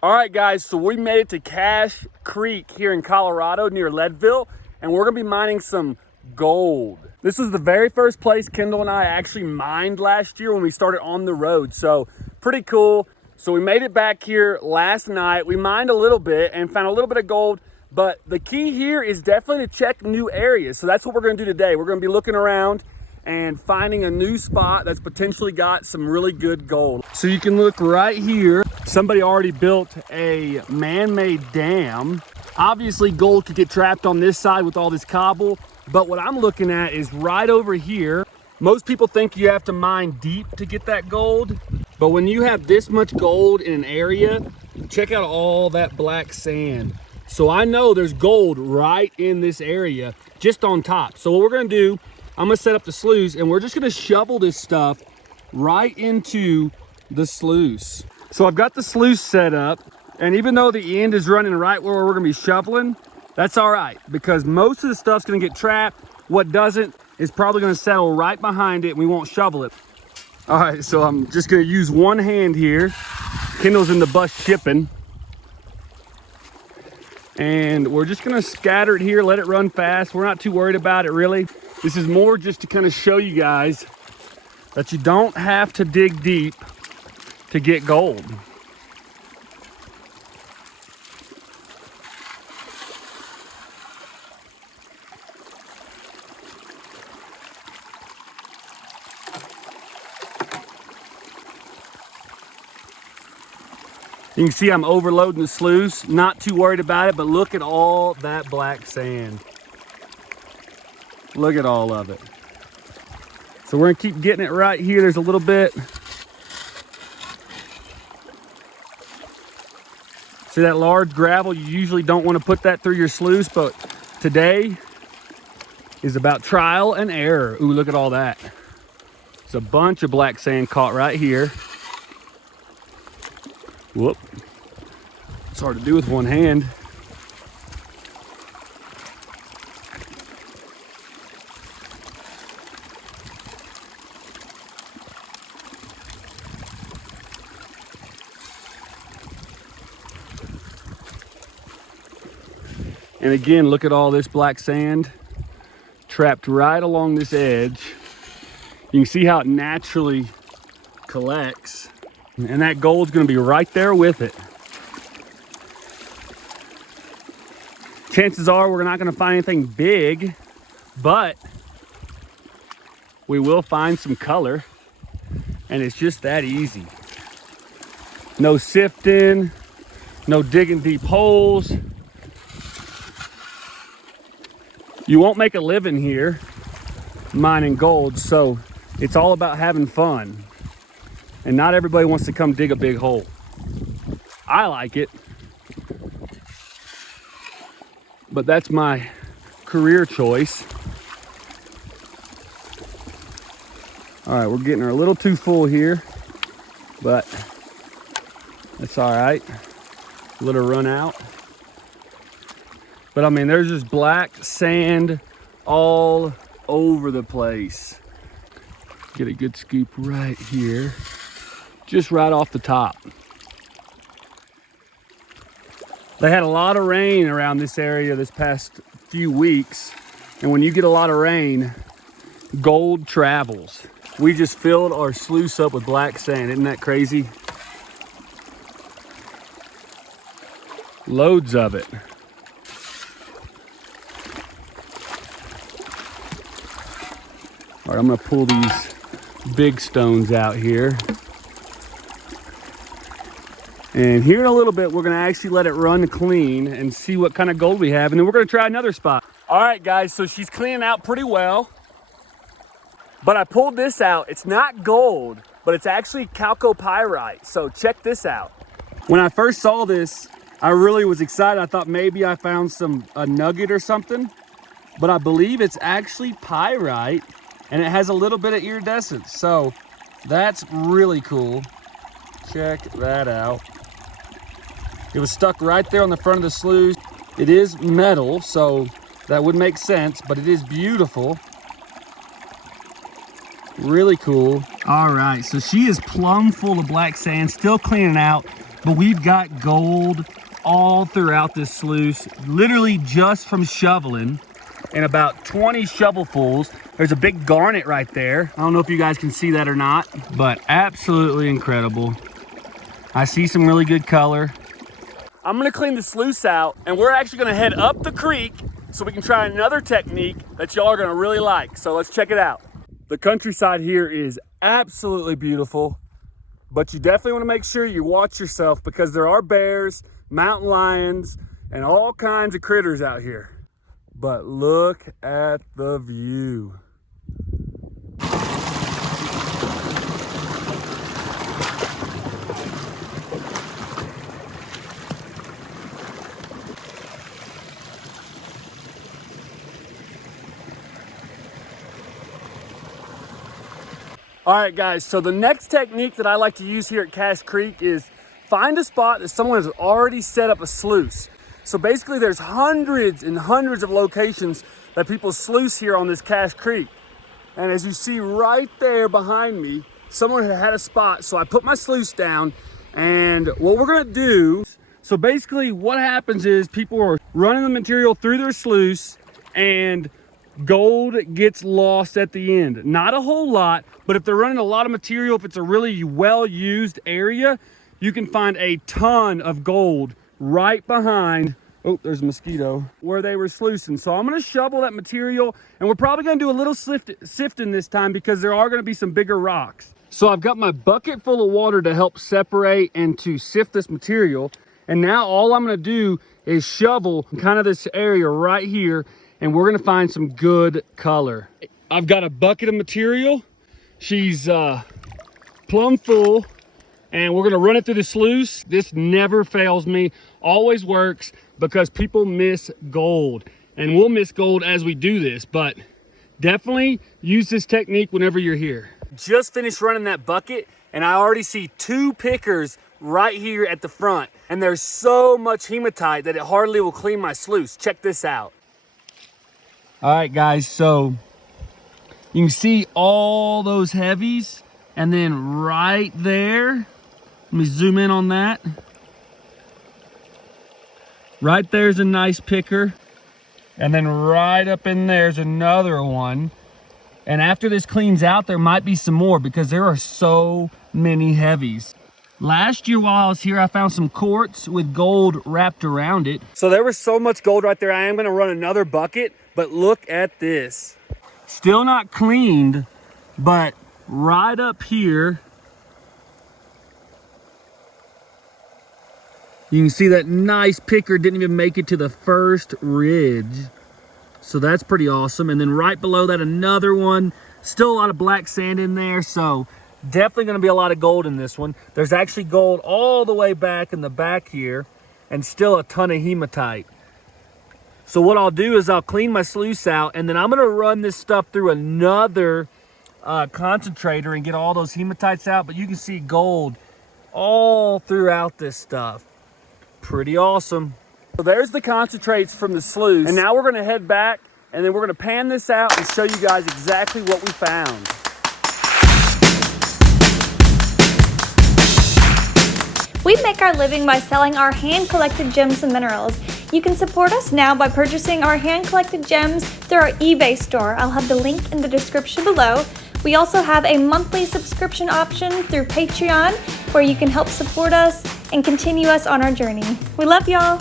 All right, guys, so we made it to Cache Creek here in Colorado near Leadville, and we're gonna be mining some gold. This was the very first place Kendall and I actually mined last year when we started on the road, so pretty cool. So we made it back here last night. We mined a little bit and found a little bit of gold, but the key here is definitely to check new areas. So that's what we're gonna do today. We're gonna be looking around and finding a new spot that's potentially got some really good gold. So you can look right here. Somebody already built a man-made dam. Obviously gold could get trapped on this side with all this cobble, but what I'm looking at is right over here. Most people think you have to mine deep to get that gold, but when you have this much gold in an area, check out all that black sand. So I know there's gold right in this area, just on top. So what we're gonna do, I'm gonna set up the sluice and we're just gonna shovel this stuff right into the sluice. So I've got the sluice set up, and even though the end is running right where we're gonna be shoveling, that's all right, because most of the stuff's gonna get trapped. What doesn't is probably gonna settle right behind it and we won't shovel it. All right, so I'm just gonna use one hand here. Kendall's in the bus shipping. And we're just gonna scatter it here, let it run fast. We're not too worried about it, really. This is more just to kind of show you guys that you don't have to dig deep to get gold. You can see I'm overloading the sluice, not too worried about it, but look at all that black sand. Look at all of it. So we're gonna keep getting it right here. There's a little bit. See that large gravel? You usually don't want to put that through your sluice, but today is about trial and error. Ooh, look at all that. There's a bunch of black sand caught right here. Whoop. It's hard to do with one hand. And again, look at all this black sand trapped right along this edge. You can see how it naturally collects, and that gold's gonna be right there with it. Chances are we're not gonna find anything big, but we will find some color, and it's just that easy. No sifting, no digging deep holes. You won't make a living here mining gold, so it's all about having fun. And not everybody wants to come dig a big hole. I like it, but that's my career choice. All right, we're getting her a little too full here, but that's all right. Let her run out. But I mean, there's just black sand all over the place. Get a good scoop right here, just right off the top. They had a lot of rain around this area this past few weeks. And when you get a lot of rain, gold travels. We just filled our sluice up with black sand. Isn't that crazy? Loads of it. All right, I'm gonna pull these big stones out here. And here in a little bit, we're gonna actually let it run clean and see what kind of gold we have. And then we're gonna try another spot. All right, guys, so she's cleaning out pretty well. But I pulled this out. It's not gold, but it's actually Calco Pyrite. So check this out. When I first saw this, I really was excited. I thought maybe I found a nugget or something, but I believe it's actually pyrite, and it has a little bit of iridescence. So that's really cool. Check that out. It was stuck right there on the front of the sluice. It is metal, so that would make sense, but it is beautiful. Really cool. All right, so she is plumb full of black sand, still cleaning out. but we've got gold all throughout this sluice, literally just from shoveling, and about 20 shovelfuls. There's a big garnet right there. I don't know if you guys can see that or not, but absolutely incredible. I see some really good color. I'm gonna clean the sluice out, and we're actually gonna head up the creek so we can try another technique that y'all are gonna really like. So let's check it out. The countryside here is absolutely beautiful, but you definitely wanna make sure you watch yourself because there are bears, mountain lions, and all kinds of critters out here. But look at the view. All right, guys, so the next technique that I like to use here at Cache Creek is find a spot that someone has already set up a sluice. So basically there's hundreds and hundreds of locations that people sluice here on this Cache Creek. And as you see right there behind me, someone had a spot. So I put my sluice down, and what we're gonna do, so basically what happens is people are running the material through their sluice and gold gets lost at the end. Not a whole lot, but if they're running a lot of material, if it's a really well-used area, you can find a ton of gold right behind, oh, there's a mosquito, where they were sluicing. So I'm gonna shovel that material, and we're probably gonna do a little sifting this time because there are gonna be some bigger rocks. So I've got my bucket full of water to help separate and to sift this material. And now all I'm gonna do is shovel kind of this area right here, and we're gonna find some good color. I've got a bucket of material. She's plumb full, and we're gonna run it through the sluice. This never fails me, always works, because people miss gold. And we'll miss gold as we do this, but definitely use this technique whenever you're here. Just finished running that bucket, and I already see 2 pickers right here at the front. And there's so much hematite that it hardly will clean my sluice. Check this out. All right, guys, so you can see all those heavies, and then right there, let me zoom in on that. Right there's a nice picker, and then right up in there's another one. And after this cleans out, there might be some more because there are so many heavies. Last year while I was here, I found some quartz with gold wrapped around it. So there was so much gold right there. I am gonna run another bucket, but look at this. Still not cleaned, but right up here, you can see that nice picker didn't even make it to the first ridge. So that's pretty awesome. And then right below that, another one. Still a lot of black sand in there, so definitely gonna be a lot of gold in this one. There's actually gold all the way back in the back here, and still a ton of hematite. So what I'll do is I'll clean my sluice out, and then I'm gonna run this stuff through another concentrator and get all those hematites out. But you can see gold all throughout this stuff. Pretty awesome. So there's the concentrates from the sluice, and now we're gonna head back, and then we're gonna pan this out and show you guys exactly what we found. We make our living by selling our hand-collected gems and minerals. You can support us now by purchasing our hand-collected gems through our eBay store. I'll have the link in the description below. We also have a monthly subscription option through Patreon where you can help support us and continue us on our journey. We love y'all.